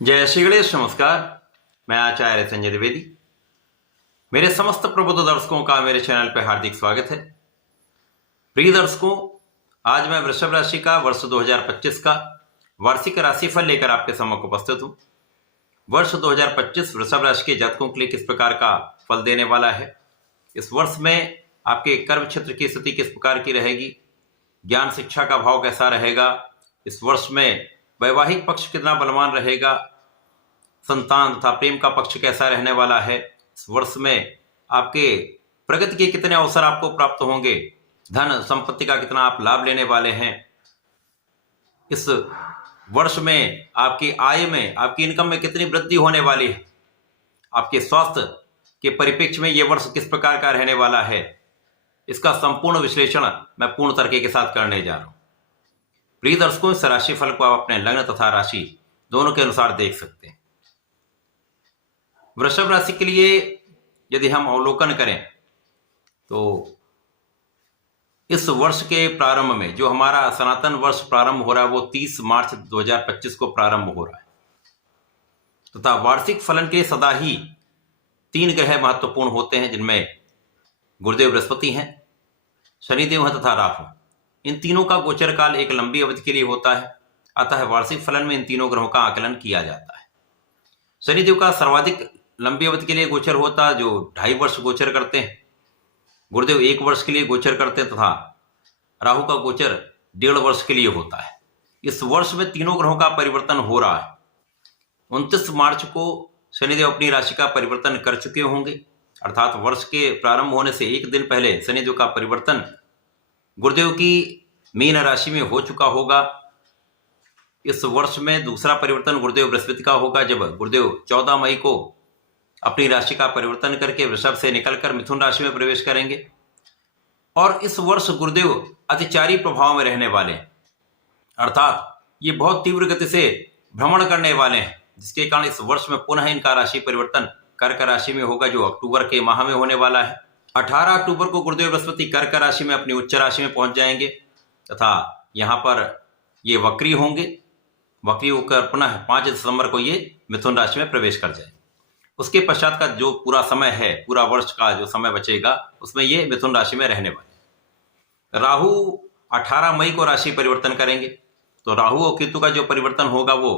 जय श्री गणेश। नमस्कार, मैं आचार्य संजय द्विवेदी। मेरे समस्त प्रबुद्ध दर्शकों का मेरे चैनल पर हार्दिक स्वागत है। प्रिय दर्शकों, आज मैं वृषभ राशि का वर्ष 2025 का वार्षिक राशिफल लेकर आपके सम्मुख उपस्थित हूं। वर्ष 2025 वृषभ राशि के जातकों के लिए किस प्रकार का फल देने वाला है, इस वर्ष में आपके कर्म क्षेत्र की स्थिति किस प्रकार की रहेगी, ज्ञान शिक्षा का भाव कैसा रहेगा, इस वर्ष में वैवाहिक पक्ष कितना बलवान रहेगा, संतान तथा प्रेम का पक्ष कैसा रहने वाला है, इस वर्ष में आपके प्रगति के कितने अवसर आपको प्राप्त होंगे, धन संपत्ति का कितना आप लाभ लेने वाले हैं, इस वर्ष में आपकी आय में, आपकी इनकम में कितनी वृद्धि होने वाली है, आपके स्वास्थ्य के परिप्रेक्ष्य में यह वर्ष किस प्रकार का रहने वाला है, इसका संपूर्ण विश्लेषण मैं पूर्ण तरीके के साथ करने जा रहा हूं। प्रिय दर्शकों, इस राशिफल को आप अपने लग्न तथा राशि दोनों के अनुसार देख सकते हैं। वृषभ राशि के लिए यदि हम अवलोकन करें तो इस वर्ष के प्रारंभ में जो हमारा सनातन वर्ष प्रारंभ हो रहा है वो 30 मार्च 2025 को प्रारंभ हो रहा है तथा वार्षिक फलन के सदा ही 3 ग्रह महत्वपूर्ण होते हैं, जिनमें गुरुदेव बृहस्पति हैं, शनिदेव हैं तथा राहु। इन तीनों का गोचर काल एक लंबी अवधि के लिए होता है, अतः वार्षिक फलन में इन तीनों ग्रहों का आकलन किया जाता है। शनिदेव का सर्वाधिक लंबी अवधि के लिए गोचर होता है, जो 2.5 वर्ष गोचर करते हैं। गुरुदेव 1 वर्ष के लिए गोचर करते हैं तथा राहु का गोचर 1.5 वर्ष के लिए होता है। इस वर्ष में तीनों ग्रहों का परिवर्तन हो रहा है। 29 मार्च को शनिदेव अपनी राशि का परिवर्तन कर चुके होंगे, अर्थात वर्ष के प्रारंभ होने से एक दिन पहले शनिदेव का परिवर्तन गुरुदेव की मीन राशि में हो चुका होगा। इस वर्ष में दूसरा परिवर्तन गुरुदेव बृहस्पति का होगा, जब गुरुदेव 14 मई को अपनी राशि का परिवर्तन करके वृषभ से निकलकर मिथुन राशि में प्रवेश करेंगे। और इस वर्ष गुरुदेव अतिचारी प्रभाव में रहने वाले हैं, अर्थात ये बहुत तीव्र गति से भ्रमण करने वाले हैं, जिसके कारण इस वर्ष में पुनः इनका राशि परिवर्तन कर्क राशि में होगा, जो अक्टूबर के माह में होने वाला है। 18 अक्टूबर को गुरुदेव बृहस्पति कर्क राशि में अपनी उच्च राशि में पहुंच जाएंगे तथा यहाँ पर ये वक्री होंगे। वक्री होकर पुनः 5 दिसंबर को ये मिथुन राशि में प्रवेश कर जाएंगे। उसके पश्चात का जो पूरा समय है, पूरा वर्ष का जो समय बचेगा, उसमें ये मिथुन राशि में रहने वाले। राहु 18 मई को राशि परिवर्तन करेंगे, तो राहु और केतु का जो परिवर्तन होगा वो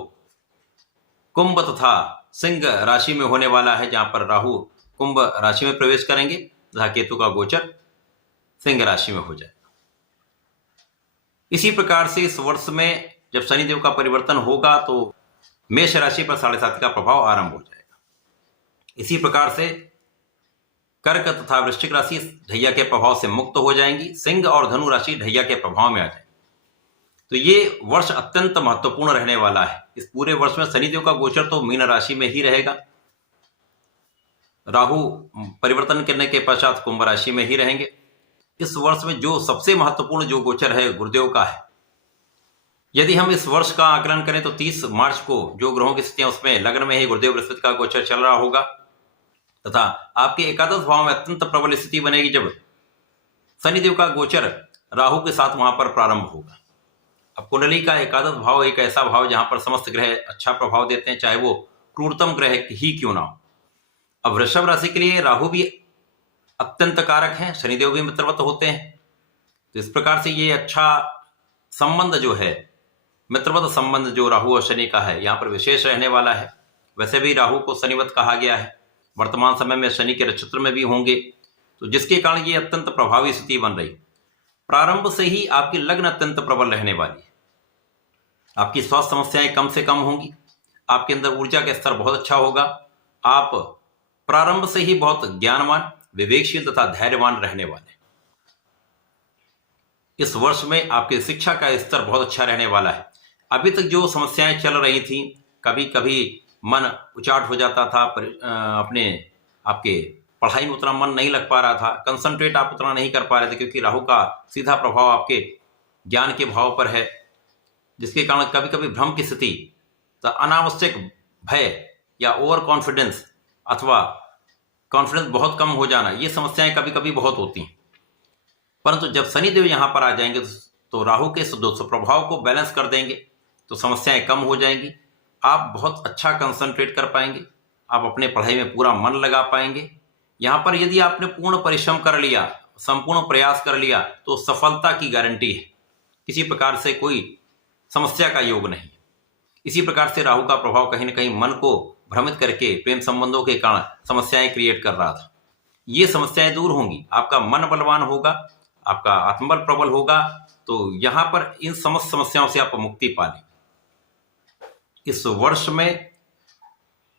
कुंभ तथा सिंह राशि में होने वाला है, जहां पर राहु कुंभ राशि में प्रवेश करेंगे तथा केतु का गोचर सिंह राशि में हो जाएगा। इसी प्रकार से इस वर्ष में जब शनिदेव का परिवर्तन होगा तो मेष राशि पर 7.5 का प्रभाव आरंभ हो जाएगा। इसी प्रकार से कर्क तथा वृश्चिक राशि ढैया के प्रभाव से मुक्त हो जाएंगी, सिंह और धनु राशि ढैया के प्रभाव में आ जाएंगी। तो ये वर्ष अत्यंत महत्वपूर्ण रहने वाला है। इस पूरे वर्ष में शनिदेव का गोचर तो मीन राशि में ही रहेगा, राहु परिवर्तन करने के पश्चात कुंभ राशि में ही रहेंगे। इस वर्ष में जो सबसे महत्वपूर्ण जो गोचर है गुरुदेव का है। यदि हम इस वर्ष का आकलन करें तो 30 मार्च को जो ग्रहों की स्थितियां, उसमें लग्न में ही गुरुदेव बृहस्पति का गोचर चल रहा होगा तथा आपके एकादश भाव में अत्यंत प्रबल स्थिति बनेगी, जब शनिदेव का गोचर राहु के साथ वहां पर प्रारंभ होगा। अब कुंडली का एकादश भाव एक ऐसा भाव जहां पर समस्त ग्रह अच्छा प्रभाव देते हैं, चाहे वो क्रूरतम ग्रह ही क्यों ना हो। अब वृषभ राशि के लिए राहु भी अत्यंत कारक हैं, शनिदेव भी मित्रवत होते हैं, तो इस प्रकार से ये अच्छा संबंध जो है, मित्रवत संबंध जो राहु और शनि का है, यहाँ पर विशेष रहने वाला है। वैसे भी राहु को शनिवत कहा गया है, वर्तमान समय में शनि के नक्षत्र में भी होंगे, तो जिसके कारण ये अत्यंत प्रभावी स्थिति बन रही। प्रारंभ से ही आपकी लग्न अत्यंत प्रबल रहने वाली है। आपकी स्वास्थ्य समस्याएं कम से कम होंगी, आपके अंदर ऊर्जा का स्तर बहुत अच्छा होगा, आप प्रारंभ से ही बहुत ज्ञानवान, विवेकशील तथा धैर्यवान रहने वाले। इस वर्ष में आपकी शिक्षा का स्तर बहुत अच्छा रहने वाला है। अभी तक जो समस्याएं चल रही थी, कभी कभी मन उचाट हो जाता था, अपने आपके पढ़ाई में उतना मन नहीं लग पा रहा था, कंसंट्रेट आप उतना नहीं कर पा रहे थे, क्योंकि राहु का सीधा प्रभाव आपके ज्ञान के भाव पर है, जिसके कारण कभी कभी भ्रम की स्थिति, तो अनावश्यक भय या ओवर कॉन्फिडेंस अथवा कॉन्फिडेंस बहुत कम हो जाना, ये समस्याएं कभी कभी बहुत होती हैं। परंतु जब शनिदेव यहाँ पर आ जाएंगे तो राहु के इस दोष प्रभाव को बैलेंस कर देंगे, तो समस्याएं कम हो जाएंगी आप बहुत अच्छा कंसंट्रेट कर पाएंगे, आप अपने पढ़ाई में पूरा मन लगा पाएंगे। यहाँ पर यदि आपने पूर्ण परिश्रम कर लिया, संपूर्ण प्रयास कर लिया, तो सफलता की गारंटी है। किसी प्रकार से कोई समस्या का योग नहीं। इसी प्रकार से राहु का प्रभाव कहीं न कहीं मन को भ्रमित करके प्रेम संबंधों के कारण समस्याएं क्रिएट कर रहा था। ये समस्याएं दूर होंगी, आपका मन बलवान होगा, आपका आत्मबल प्रबल होगा, तो यहां पर इन समस्त समस्याओं से आप मुक्ति पा लेंगे। इस वर्ष में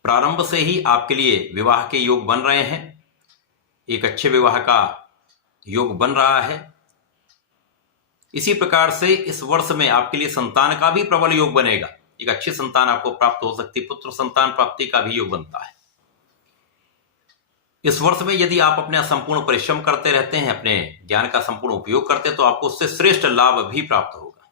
प्रारंभ से ही आपके लिए विवाह के योग बन रहे हैं, एक अच्छे विवाह का योग बन रहा है। इसी प्रकार से इस वर्ष में आपके लिए संतान का भी प्रबल योग बनेगा, एक अच्छी संतान आपको प्राप्त हो सकती है, पुत्र संतान प्राप्ति का भी योग बनता है। इस वर्ष में यदि आप अपने संपूर्ण परिश्रम करते रहते हैं, अपने ज्ञान का संपूर्ण उपयोग करते हैं, तो आपको उससे श्रेष्ठ लाभ भी प्राप्त होगा।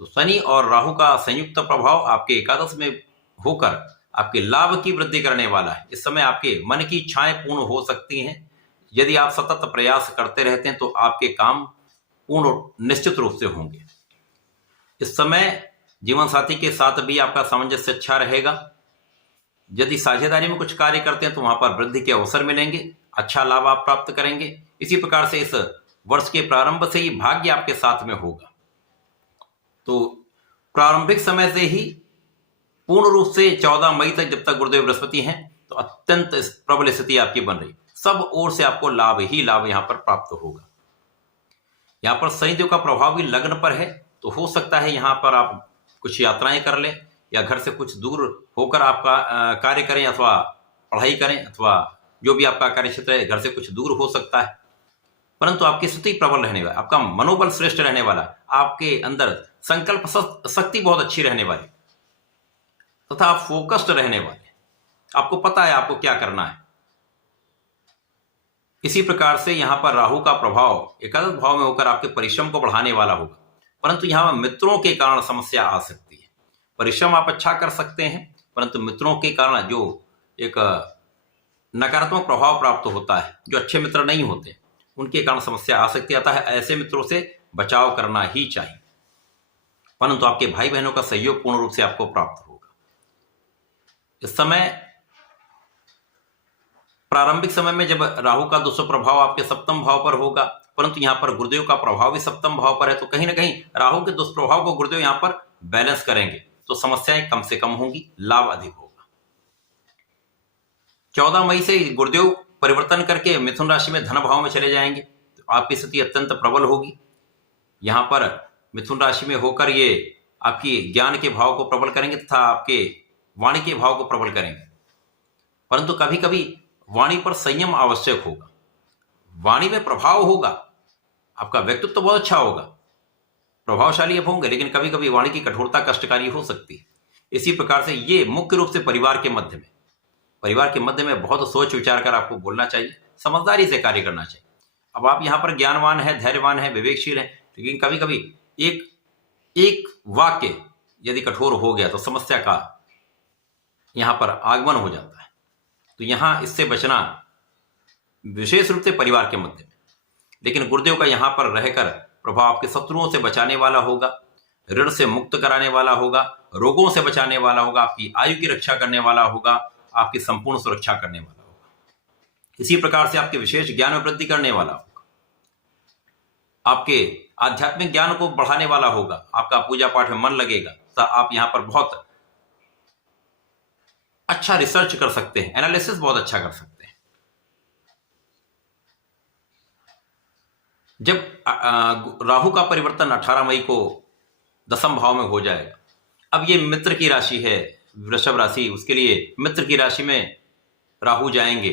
तो शनि और राहु का संयुक्त प्रभाव आपके एकादश में होकर आपके लाभ की वृद्धि करने वाला है। इस समय आपके मन की इच्छाएं पूर्ण हो सकती हैं। यदि आप सतत प्रयास करते रहते हैं तो आपके काम पूर्ण निश्चित रूप से होंगे। इस समय जीवन साथी के साथ भी आपका सामंजस्य अच्छा रहेगा। यदि साझेदारी में कुछ कार्य करते हैं तो वहां पर वृद्धि के अवसर मिलेंगे, अच्छा लाभ आप प्राप्त करेंगे। इसी प्रकार से इस वर्ष के प्रारंभ से ही भाग्य आपके साथ में होगा। तो प्रारंभिक समय से ही पूर्ण रूप से 14 मई तक, जब तक गुरुदेव बृहस्पति हैं, तो अत्यंत प्रबल स्थिति आपकी बन रही, सब ओर से आपको लाभ ही लाभ यहां पर प्राप्त होगा। यहां पर शनिदेव का प्रभाव भी लग्न पर है, तो हो सकता है यहां पर आप कुछ यात्राएं कर लें या घर से कुछ दूर होकर आपका कार्य करें, अथवा पढ़ाई करें, अथवा जो भी आपका कार्य क्षेत्र है घर से कुछ दूर हो सकता है। परंतु आपकी स्थिति प्रबल रहने वाला, आपका मनोबल श्रेष्ठ रहने वाला, आपके अंदर संकल्प शक्ति बहुत अच्छी रहने वाली, तथा आप फोकस्ड रहने वाले, आपको पता है आपको क्या करना है। इसी प्रकार से यहां पर राहु का प्रभाव एकादश भाव में होकर आपके परिश्रम को बढ़ाने वाला होगा, परंतु यहां मित्रों के कारण समस्या आ सकती है। परिश्रम आप अच्छा कर सकते हैं, परंतु मित्रों के कारण जो एक नकारात्मक प्रभाव प्राप्त होता है, जो अच्छे मित्र नहीं होते, उनके कारण समस्या आ सकती है। अतः ऐसे मित्रों से बचाव करना ही चाहिए, परंतु आपके भाई बहनों का सहयोग पूर्ण रूप से आपको प्राप्त होगा। इस समय प्रारंभिक समय में जब राहु का दुष्प्रभाव आपके सप्तम भाव पर होगा, परंतु यहां पर गुरुदेव का प्रभाव भी सप्तम भाव पर है, तो कहीं ना कहीं राहु के दुष्प्रभाव को गुरुदेव यहां पर बैलेंस करेंगे, तो समस्याएं कम से कम होंगी, लाभ अधिक होगा। 14 मई से गुरुदेव परिवर्तन करके मिथुन राशि में धन भाव में चले जाएंगे, तो आपकी स्थिति अत्यंत प्रबल होगी। यहां पर मिथुन राशि में होकर ये आपकी ज्ञान के भाव को प्रबल करेंगे तथा आपके वाणी के भाव को प्रबल करेंगे, परंतु कभी कभी वाणी पर संयम आवश्यक होगा। वाणी में प्रभाव होगा, आपका व्यक्तित्व तो बहुत अच्छा होगा, प्रभावशाली आप होंगे, लेकिन कभी कभी वाणी की कठोरता कष्टकारी हो सकती है। इसी प्रकार से ये मुख्य रूप से परिवार के मध्य में बहुत सोच विचार कर आपको बोलना चाहिए, समझदारी से कार्य करना चाहिए। अब आप यहाँ पर ज्ञानवान है, धैर्यवान है, विवेकशील है, लेकिन कभी कभी एक वाक्य यदि कठोर हो गया तो समस्या का यहां पर आगमन हो जाता है। तो यहां इससे बचना विशेष रूप से परिवार के मध्य में। लेकिन गुरुदेव का यहां पर रहकर प्रभाव आपके शत्रुओं से बचाने वाला होगा, ऋण से मुक्त कराने वाला होगा, रोगों से बचाने वाला होगा, आपकी आयु की रक्षा करने वाला होगा, आपकी संपूर्ण सुरक्षा करने वाला होगा। इसी प्रकार से आपके विशेष ज्ञान में वृद्धि करने वाला होगा, आपके आध्यात्मिक ज्ञान को बढ़ाने वाला होगा, आपका पूजा पाठ में मन लगेगा, तो आप यहां पर बहुत अच्छा रिसर्च कर सकते हैं, एनालिसिस बहुत अच्छा कर सकते हैं। जब राहु का परिवर्तन 18 मई को दसम भाव में हो जाएगा, अब ये मित्र की राशि है वृषभ राशि, उसके लिए मित्र की राशि में राहु जाएंगे,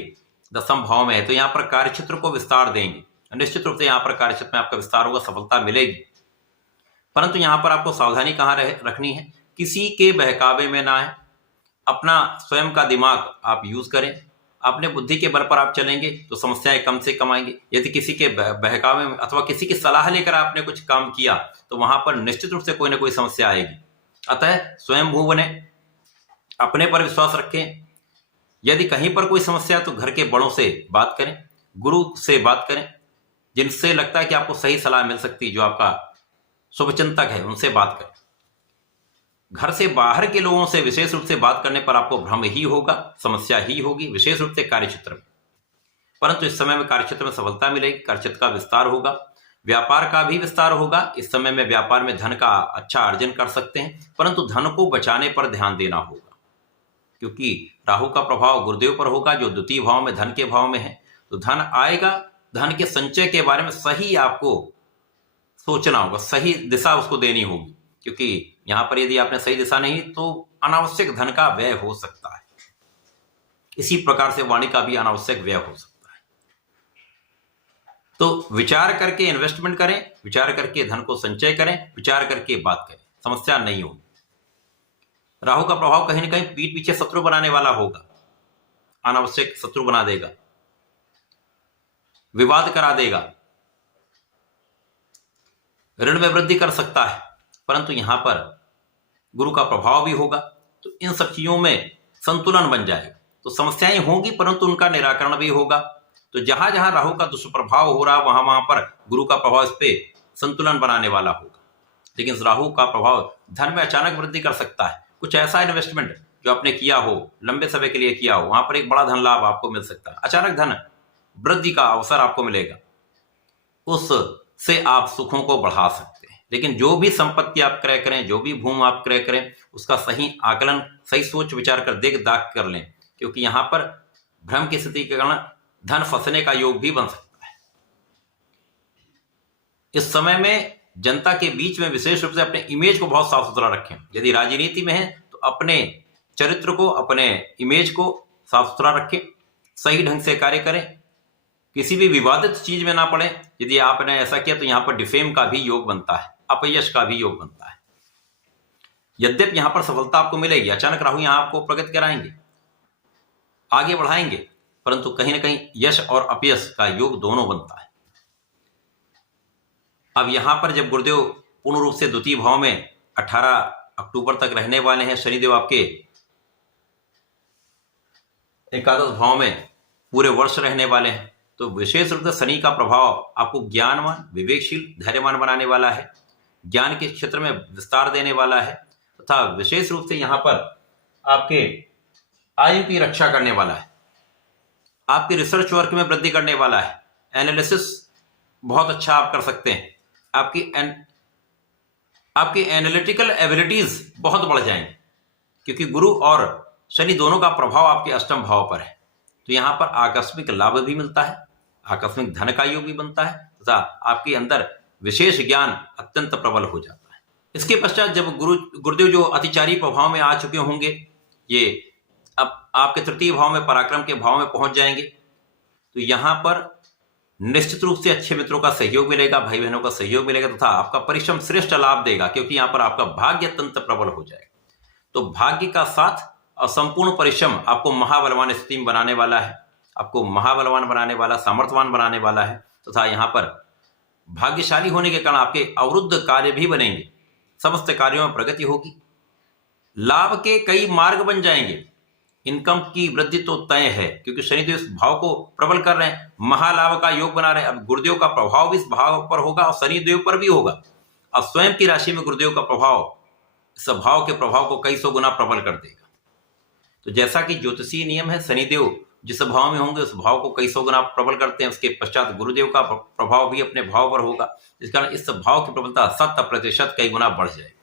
दसम भाव में है, तो यहां पर कार्यक्षेत्र को विस्तार देंगे। निश्चित रूप से यहां पर कार्यक्षेत्र में आपका विस्तार होगा, सफलता मिलेगी, परंतु यहां पर आपको सावधानी कहां रखनी है, किसी के बहकावे में ना आए, अपना स्वयं का दिमाग आप यूज करें, अपने बुद्धि के बल पर आप चलेंगे तो समस्याएं कम से कम आएंगी। यदि किसी के बहकावे में अथवा किसी की सलाह लेकर आपने कुछ काम किया तो वहां पर निश्चित रूप से कोई ना कोई समस्या आएगी। अतः स्वयं भू बने, अपने पर विश्वास रखें। यदि कहीं पर कोई समस्या तो घर के बड़ों से बात करें, गुरु से बात करें, जिनसे लगता है कि आपको सही सलाह मिल सकती है, जो आपका शुभचिंतक है, उनसे बात करें। घर से बाहर के लोगों से विशेष रूप से बात करने पर आपको भ्रम ही होगा, समस्या ही होगी, विशेष रूप से कार्यक्षेत्र में। परंतु इस समय में कार्यक्षेत्र में सफलता मिलेगी, कार्यक्षेत्र का विस्तार होगा, व्यापार का भी विस्तार होगा। इस समय में व्यापार में धन का अच्छा अर्जन कर सकते हैं, परंतु धन को बचाने पर ध्यान देना होगा, क्योंकि राहु का प्रभाव गुरुदेव पर होगा जो द्वितीय भाव में धन के भाव में है। तो धन आएगा, धन के संचय के बारे में सही आपको सोचना होगा, सही दिशा उसको देनी होगी, क्योंकि यहां पर यदि आपने सही दिशा नहीं तो अनावश्यक धन का व्यय हो सकता है। इसी प्रकार से वाणी का भी अनावश्यक व्यय हो सकता है। तो विचार करके इन्वेस्टमेंट करें, विचार करके धन को संचय करें, विचार करके बात करें, समस्या नहीं होगी। राहु का प्रभाव कहीं ना कहीं पीठ पीछे शत्रु बनाने वाला होगा, अनावश्यक शत्रु बना देगा, विवाद करा देगा, ऋण में वृद्धि कर सकता है। परंतु यहां पर गुरु का प्रभाव भी होगा, तो इन सब चीजों में संतुलन बन जाएगा। तो समस्याएं होंगी परंतु उनका निराकरण भी होगा। तो जहां जहां राहु का दुष्प्रभाव हो रहा वहां वहां पर गुरु का प्रभाव इस पे संतुलन बनाने वाला होगा। लेकिन राहु का प्रभाव धन में अचानक वृद्धि कर सकता है। कुछ ऐसा इन्वेस्टमेंट जो आपने किया हो, लंबे समय के लिए किया हो, वहां पर एक बड़ा धन लाभ आपको मिल सकता है, अचानक धन वृद्धि का अवसर आपको मिलेगा, उससे आप सुखों को बढ़ा सकते हैं। लेकिन जो भी संपत्ति आप क्रय करें, जो भी भूमि आप क्रय करें, उसका सही आकलन, सही सोच विचार कर देख दाख कर लें, क्योंकि यहां पर भ्रम की स्थिति के कारण धन फंसने का योग भी बन सकता है। इस समय में जनता के बीच में विशेष रूप से अपने इमेज को बहुत साफ सुथरा रखें। यदि राजनीति में है तो अपने चरित्र को, अपने इमेज को साफ सुथरा रखें, सही ढंग से कार्य करें, किसी भी विवादित चीज में ना पड़े। यदि आपने ऐसा किया तो यहां पर डिफेम का भी योग बनता है, अपयश का भी योग बनता है। यद्यपि यहां पर सफलता आपको मिलेगी, अचानक राहु यहां आपको प्रगति कराएंगे, आगे बढ़ाएंगे, परंतु कहीं ना कहीं यश और अपयश का योग दोनों बनता है। अब यहां पर जब गुरुदेव पूर्ण रूप से द्वितीय भाव में 18 अक्टूबर तक रहने वाले हैं, शनिदेव आपके एकादश भाव में पूरे वर्ष रहने वाले हैं, तो विशेष रूप से शनि का प्रभाव आपको ज्ञानवान, विवेकशील, धैर्यवान बनाने वाला है, ज्ञान के क्षेत्र में विस्तार देने वाला है, तथा विशेष रूप से यहां पर आपके आयु की रक्षा करने वाला है, आपके रिसर्च वर्क में वृद्धि करने वाला है, एनालिसिस बहुत अच्छा आप कर सकते हैं, आपकी एनालिटिकल एबिलिटीज बहुत बढ़ जाएंगी, क्योंकि गुरु और शनि दोनों का प्रभाव आपके अष्टम भाव पर है। तो यहां पर आकस्मिक लाभ भी मिलता है, आकस्मिक धन का योग भी बनता है, तथा आपके अंदर विशेष ज्ञान अत्यंत प्रबल हो जाता है। इसके पश्चात जब गुरुदेव जो अतिचारी प्रभाव में आ चुके होंगे, ये अब आपके तृतीय भाव में, पराक्रम के भाव में पहुंच जाएंगे, तो यहां पर निश्चित रूप से अच्छे मित्रों का सहयोग मिलेगा, भाई बहनों का सहयोग मिलेगा, तथा आपका परिश्रम श्रेष्ठ लाभ देगा, क्योंकि यहां पर आपका भाग्य तंत्र प्रबल हो जाएगा। तो भाग्य का साथ और संपूर्ण परिश्रम आपको महाबलवान स्थिति में बनाने वाला है, आपको महाबलवान बनाने वाला, सामर्थ्यवान बनाने वाला है, तथा यहां पर भाग्यशाली होने के कारण आपके अवरुद्ध कार्य भी बनेंगे, समस्त कार्यों में प्रगति होगी, लाभ के कई मार्ग बन जाएंगे, इनकम की वृद्धि तो तय है, क्योंकि शनिदेव इस भाव को प्रबल कर रहे हैं, महालाभ का योग बना रहे हैं। अब गुरुदेव का प्रभाव भी इस भाव पर होगा और शनिदेव पर भी होगा। अब स्वयं की राशि में गुरुदेव का प्रभाव इस भाव के प्रभाव को कई सौ गुना प्रबल कर देगा। तो जैसा कि ज्योतिषीय नियम है, शनिदेव जिस भाव में होंगे उस भाव को कई सौ गुना प्रबल करते हैं, उसके पश्चात गुरुदेव का प्रभाव भी अपने भाव पर होगा, इस कारण इस भाव की प्रबलता 7% कई गुना बढ़ जाएगी।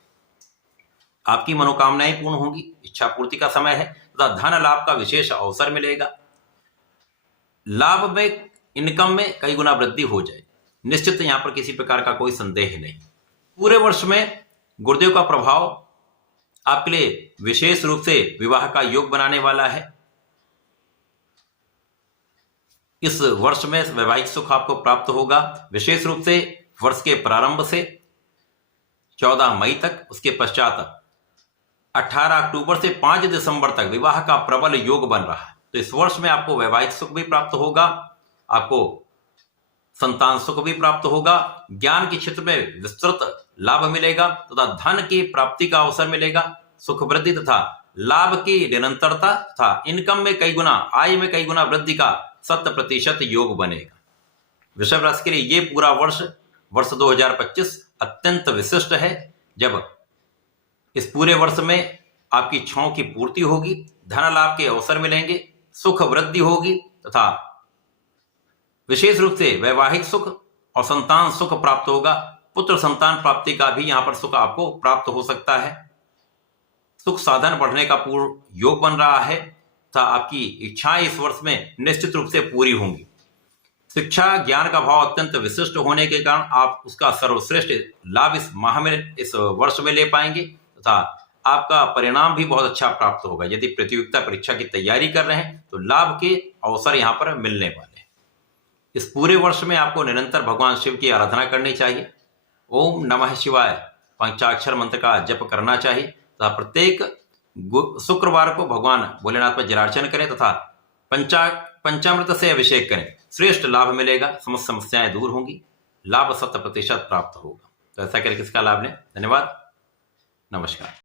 आपकी मनोकामनाएं पूर्ण होंगी, इच्छा पूर्ति का समय है, तथा धन लाभ का विशेष अवसर मिलेगा, लाभ में, इनकम में कई गुना वृद्धि हो जाए, निश्चित यहां पर किसी प्रकार का कोई संदेह नहीं। पूरे वर्ष में गुरुदेव का प्रभाव आपके लिए विशेष रूप से विवाह का योग बनाने वाला है। इस वर्ष में वैवाहिक सुख आपको प्राप्त होगा, विशेष रूप से वर्ष के प्रारंभ से 14 मई तक, उसके पश्चात 18 अक्टूबर से 5 दिसंबर तक विवाह का प्रबल योग बन रहा है। तो इस वर्ष में आपको वैवाहिक सुख भी प्राप्त होगा, आपको संतान सुख भी प्राप्त होगा, ज्ञान के क्षेत्र में विस्तृत लाभ मिलेगा, तथा धन की प्राप्ति का अवसर मिलेगा, सुख वृद्धि तथा लाभ की निरंतरता तथा इनकम में कई गुना, आय में कई गुना वृद्धि का 100% योग बनेगा। वृषभ राशि के लिए ये पूरा वर्ष 2025 अत्यंत विशिष्ट है, जब इस पूरे वर्ष में आपकी इच्छाओं की पूर्ति होगी, धन लाभ के अवसर मिलेंगे, सुख वृद्धि होगी तथा विशेष रूप से वैवाहिक सुख और संतान सुख प्राप्त होगा। पुत्र संतान प्राप्ति का भी यहां पर सुख आपको प्राप्त हो सकता है। सुख साधन बढ़ने का पूर्ण योग बन रहा है तथा आपकी इच्छाएं इस वर्ष में निश्चित रूप से पूरी होंगी। शिक्षा ज्ञान का भाव अत्यंत विशिष्ट होने के कारण आप उसका सर्वश्रेष्ठ लाभ इस माह में, इस वर्ष में ले पाएंगे तथा आपका परिणाम भी बहुत अच्छा प्राप्त होगा। यदि प्रतियोगिता परीक्षा की तैयारी कर रहे हैं तो लाभ के अवसर यहाँ पर मिलने वाले हैं। इस पूरे वर्ष में आपको निरंतर भगवान शिव की आराधना करनी चाहिए। ओम नमः शिवाय पंचाक्षर मंत्र का जप करना चाहिए तथा प्रत्येक शुक्रवार को भगवान भोलेनाथ पर जलार्चन करें तथा पंचामृत से अभिषेक करें। श्रेष्ठ लाभ मिलेगा, समस्त समस्याएं दूर होंगी, लाभ 100% प्राप्त होगा। तो ऐसा करके इसका लाभ लें। धन्यवाद, नमस्कार।